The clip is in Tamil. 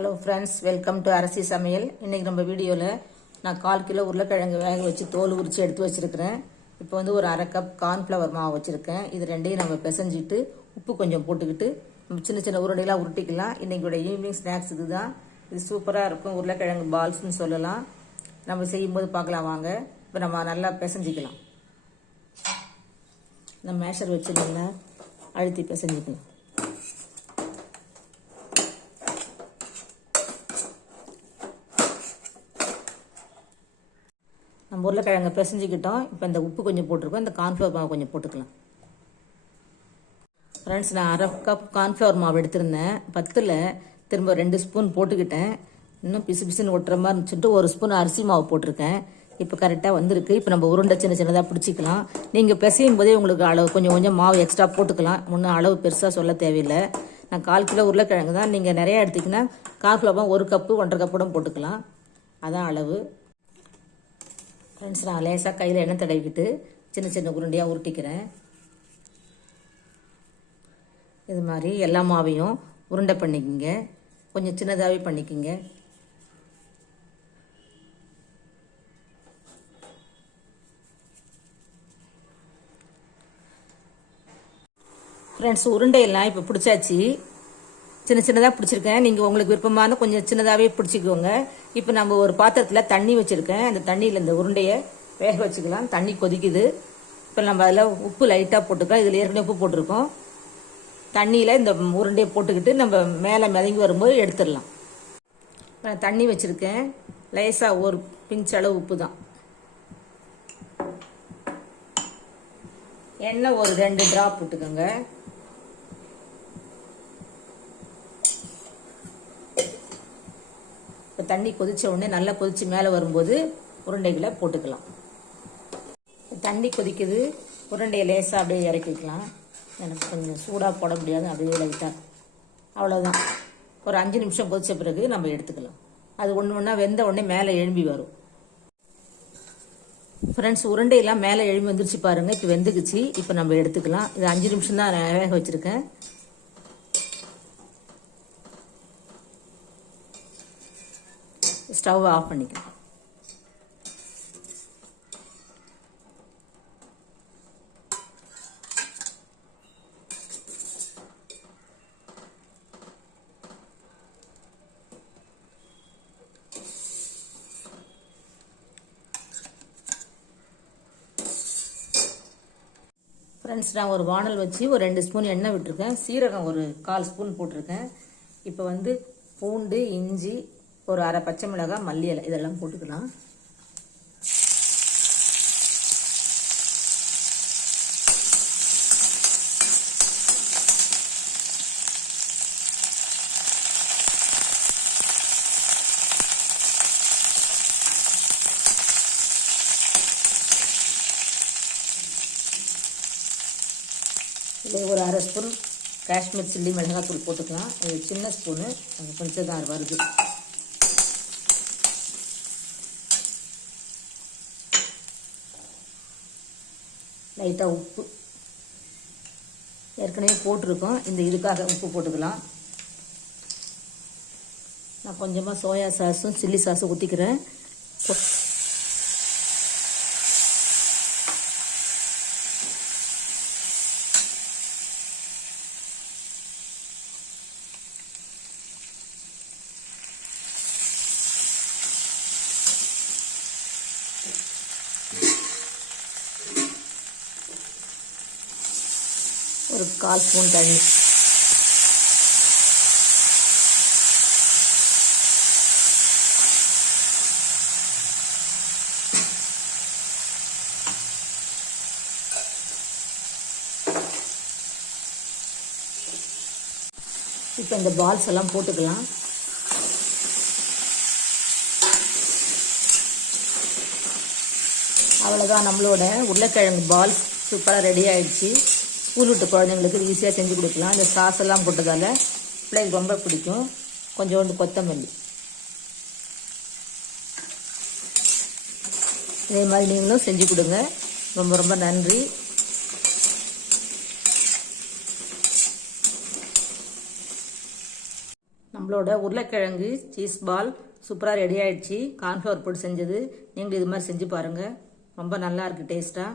Hello friends welcome to Arasi சமையல் இன்னைக்கு நம்ம வீடியோவில் நான் கால் கிலோ உருளைக்கிழங்கு வேக வச்சு தோல் உரித்து எடுத்து வச்சுருக்கிறேன். இப்போ வந்து ஒரு அரை கப் கார்ன்ஃப்ளவர் மாவு வச்சுருக்கேன். இது ரெண்டையும் நம்ம பிசைஞ்சிட்டு உப்பு கொஞ்சம் போட்டுக்கிட்டு சின்ன சின்ன உருண்டைலாம் உருட்டிக்கலாம். இன்னைக்கோட ஈவினிங் ஸ்நாக்ஸ் இதுதான். இது சூப்பராக இருக்கும். உருளைக்கிழங்கு பால்ஸ்னு சொல்லலாம். நம்ம செய்யும்போது பார்க்கலாம் வாங்க. இப்போ நம்ம நல்லா பிசைஞ்சிக்கலாம். நம்ம மேஷர் வச்சு நல்லா அழுத்தி பிசைஞ்சிக்கலாம். நம்ம உருளைக்கிழங்க பிசைஞ்சிக்கிட்டோம். இப்போ இந்த உப்பு கொஞ்சம் போட்டிருக்கோம். இந்த கார்ன்ஃப்ளவர் மாவு கொஞ்சம் போட்டுக்கலாம். ஃப்ரெண்ட்ஸ் நான் அரை கப் கார்ன்ஃப்ளவர் மாவு எடுத்திருந்தேன். பத்தில் திரும்ப ரெண்டு ஸ்பூன் போட்டுக்கிட்டேன். இன்னும் பிசு பிசுன்னு ஒட்டுற மாதிரி இருந்துச்சுட்டு ஒரு ஸ்பூன் அரிசி மாவு போட்டிருக்கேன். இப்போ கரெக்டாக வந்திருக்கு. இப்போ நம்ம உருண்டை சின்ன சின்னதாக பிடிச்சிக்கலாம். நீங்கள் பிசையும் போதே உங்களுக்கு அளவு கொஞ்சம் கொஞ்சம் மாவு எக்ஸ்ட்ரா போட்டுக்கலாம். ஒன்றும் அளவு பெருசாக சொல்ல தேவையில்லை. நான் கால் கிலோ உருளைக்கிழங்கு தான். நீங்கள் நிறையா எடுத்திங்கன்னா கிலோவாக ஒரு கப்பு ஒன்றரை கப்பு கூட போட்டுக்கலாம். அதான் அளவு. ஃப்ரெண்ட்ஸ் நான் லேசாக கையில் எண்ணெய் தடவிட்டு சின்ன சின்ன உருண்டையாக உருட்டிக்கிறேன். இது மாதிரி எல்லா மாவையும் உருண்டை பண்ணிக்கிங்க. கொஞ்சம் சின்னதாகவே பண்ணிக்கிங்க. ஃப்ரெண்ட்ஸ் உருண்டையெல்லாம் இப்போ பிடிச்சாச்சு. சின்ன சின்னதாக பிடிச்சிருக்கேன். நீங்கள் உங்களுக்கு விருப்பமான கொஞ்சம் சின்னதாகவே பிடிச்சிக்கோங்க. இப்போ நம்ம ஒரு பாத்திரத்தில் தண்ணி வச்சுருக்கேன். அந்த தண்ணியில் இந்த உருண்டையை வேக வச்சுக்கலாம். தண்ணி கொதிக்குது. இப்போ நம்ம அதில் உப்பு லைட்டாக போட்டுக்கலாம். இதில் ஏற்கனவே உப்பு போட்டிருக்கோம். தண்ணியில் இந்த உருண்டையை போட்டுக்கிட்டு நம்ம மேலே மிதங்கி வரும்போது எடுத்துடலாம். நான் தண்ணி வச்சுருக்கேன். லேசாக ஒரு பிஞ்ச் அளவு உப்பு தான். எண்ணெய் ஒரு ரெண்டு ட்ராப் போட்டுக்கோங்க தண்ணி கொதித்த உடனே நல்லா கொதித்து மேலே வரும்போது உருண்டைகளை போட்டுக்கலாம். தண்ணி கொதிக்குது உருண்டையை லேசாக அப்படியே இறக்கிக்கலாம் எனக்கு கொஞ்சம் சூடாக போட முடியாது அப்படியே லைட்டாக அவ்வளோதான் ஒரு அஞ்சு நிமிஷம் கொதித்த பிறகு நம்ம எடுத்துக்கலாம். அது ஒன்று ஒன்றா வெந்த உடனே மேலே எழும்பி வரும். ஃப்ரெண்ட்ஸ் உருண்டையெல்லாம் மேலே எழும்பி வந்துருச்சு பாருங்கள் இப்போ வெந்துக்குச்சு. இப்போ நம்ம எடுத்துக்கலாம். இது அஞ்சு நிமிஷம் தான் நான் வேக வச்சுருக்கேன். ஸ்டவ் ஆஃப் பண்ணிக்கலாம். ஃப்ரெண்ட்ஸ் நான் ஒரு வானல் வச்சு ஒரு ரெண்டு ஸ்பூன் எண்ணெய் விட்டுருக்கேன். சீரகம் ஒரு கால் ஸ்பூன் போட்டிருக்கேன். இப்போ வந்து பூண்டு இஞ்சி ஒரு அரை பச்சை மிளகாய் மல்லி இலை இதெல்லாம் போட்டுக்கலாம். இதில் ஒரு அரை ஸ்பூன் காஷ்மீர் சில்லி மிளகாத்தூள் போட்டுக்கலாம். இது சின்ன ஸ்பூனு அது கொஞ்சம் தான் வருது. லைட்டாக உப்பு. ஏற்கனவே போட்டிருக்கோம். இந்த இதுக்காக உப்பு போட்டுக்கலாம். நான் கொஞ்சமாக சோயா சாஸும் சில்லி சாஸும் ஊற்றிக்கிறேன் ஒரு கால் ஸ்பூன் தண்ணி. இப்போ இந்த பால்ஸ் எல்லாம் போட்டுக்கலாம். அவ்வளோதான் நம்மளோட உருளைக்கிழங்கு பால்ஸ் சூப்பராக ரெடி ஆயிடுச்சு. ஸ்கூல் விட்டு குழந்தைங்களுக்கு ஈஸியாக செஞ்சு கொடுக்கலாம். இந்த சாஸ் எல்லாம் போட்டதால் பிள்ளைக்கு ரொம்ப பிடிக்கும். கொஞ்சோண்டு கொத்தமல்லி. இதே மாதிரி நீங்களும் செஞ்சு கொடுங்க. ரொம்ப ரொம்ப நன்றி. நம்மளோட உருளைக்கிழங்கு சீஸ் பால் சூப்பராக ரெடி ஆயிடுச்சு. கார்ன்ஃப்ளவர் போட்டு செஞ்சது. நீங்கள் இது மாதிரி செஞ்சு பாருங்கள் ரொம்ப நல்லா இருக்குது டேஸ்ட்டாக